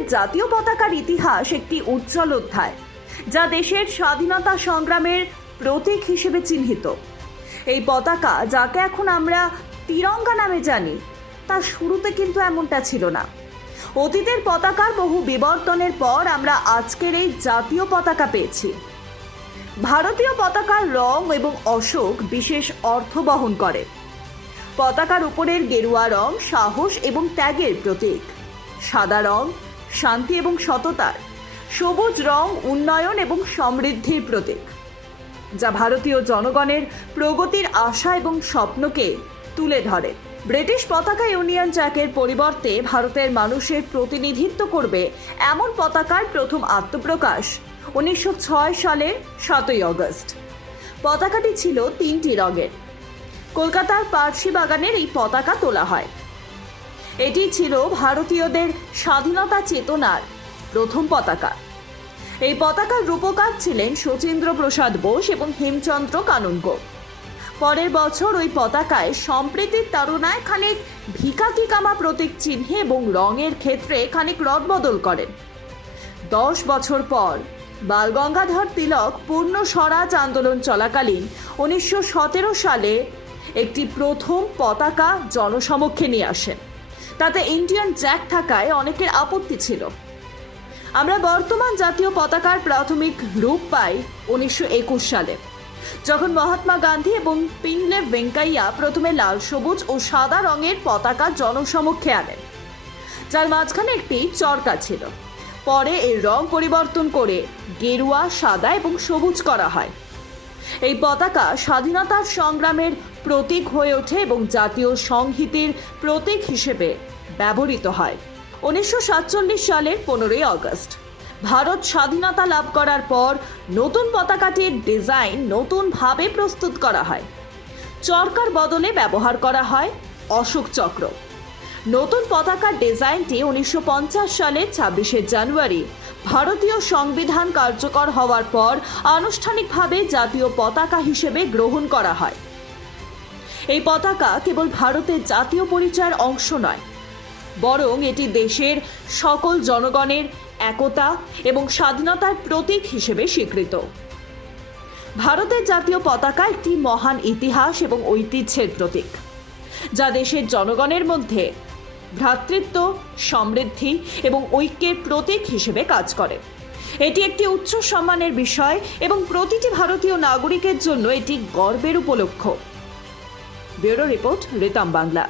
ভারতের জাতীয় পতাকার ইতিহাস একটি উজ্জ্বল অধ্যায়, যা দেশের স্বাধীনতা সংগ্রামের প্রতীক হিসেবে চিহ্নিত। এই পতাকা, যাকে এখন আমরা তিরঙ্গা নামে জানি তার শুরুতে কিন্তু এমনটা ছিল না। অতীতের পতাকার বহু বিবর্তনের পর আমরা আজকের এই জাতীয় পতাকা পেয়েছি। ভারতীয় পতাকার রং এবং অশোক বিশেষ অর্থ বহন করে। পতাকার উপরের গেরুয়া রং সাহস এবং ত্যাগের প্রতীক। সাদা রং শান্তি এবং সততার সবুজ রং, উন্নয়ন এবং সমৃদ্ধির প্রতীক, যা ভারতীয় জনগণের প্রগতির আশা এবং স্বপ্নকে তুলে ধরে। ব্রিটিশ পতাকা ইউনিয়ন জ্যাকের পরিবর্তে ভারতের মানুষের প্রতিনিধিত্ব করবে এমন পতাকার প্রথম আত্মপ্রকাশ উনিশশো ছয় সালের সাতই অগস্ট। পতাকাটি ছিল তিনটি রঙের। কলকাতার পার্সি বাগানের এই পতাকা তোলা হয়। এটি ছিল ভারতীয়দের স্বাধীনতা চেতনার প্রথম পতাকা। এই পতাকার রূপকার ছিলেন শচীন্দ্র প্রসাদ বোস এবং হেমচন্দ্র কানুনগো পরের বছর ওই পতাকায় সম্প্রীতির তাড়নায় খানিক ভিকাকি কামা প্রতীক চিহ্নে এবং রঙের ক্ষেত্রে খানিক রদবদল করেন। দশ বছর পর বালগঙ্গাধর তিলক পূর্ণ স্বরাজ আন্দোলন চলাকালীন উনিশশো সতেরো সালে একটি প্রথম পতাকা জনসমক্ষে নিয়ে আসেন। তাতে ইন্ডিয়ান জ্যাক থাকায় অনেকের আপত্তি ছিল। আমরা বর্তমান জাতীয় পতাকার প্রাথমিক রূপ পাই উনিশশো একুশ সালে। যখন মহাত্মা গান্ধী এবং পিংলে ভেঙ্কাইয়া প্রথমে লাল সবুজ ও সাদা রঙের পতাকা জনসমক্ষে আনেন, যার মাঝখানে একটি চরকা ছিল। পরে এর রং পরিবর্তন করে গেরুয়া, সাদা এবং সবুজ করা হয়। এই পতাকা স্বাধীনতার সংগ্রামের প্রতীক হয়ে ওঠে এবং জাতীয় সংহতির প্রতীক হিসেবে ব্যবহৃত হয়। উনিশশো সাতচল্লিশ সালের পনেরোই আগস্ট। ভারত স্বাধীনতা লাভ করার পর নতুন পতাকাটির ডিজাইন নতুনভাবে প্রস্তুত করা হয়। চরকার বদলে ব্যবহার করা হয় অশোক চক্র। নতুন পতাকার ডিজাইনটি উনিশশো সালের ছাব্বিশে জানুয়ারি। ভারতীয় সংবিধান কার্যকর হওয়ার পর আনুষ্ঠানিকভাবে জাতীয় পতাকা হিসেবে গ্রহণ করা হয়। এই পতাকা কেবল ভারতের জাতীয় পরিচয়ের অংশ নয় বরং এটি দেশের সকল জনগণের একতা এবং স্বাধীনতার প্রতীক হিসেবে স্বীকৃত। ভারতের জাতীয় পতাকা একটি মহান ইতিহাস এবং ঐতিহ্যের প্রতীক, যা দেশের জনগণের মধ্যে ভ্রাতৃত্ব, সমৃদ্ধি এবং ঐক্যের প্রতীক হিসেবে কাজ করে। এটি একটি উচ্চ সম্মানের বিষয় এবং প্রতিটি ভারতীয় নাগরিকের জন্য এটি গর্বের উপলক্ষ। Bureau report, Ritam Bangla.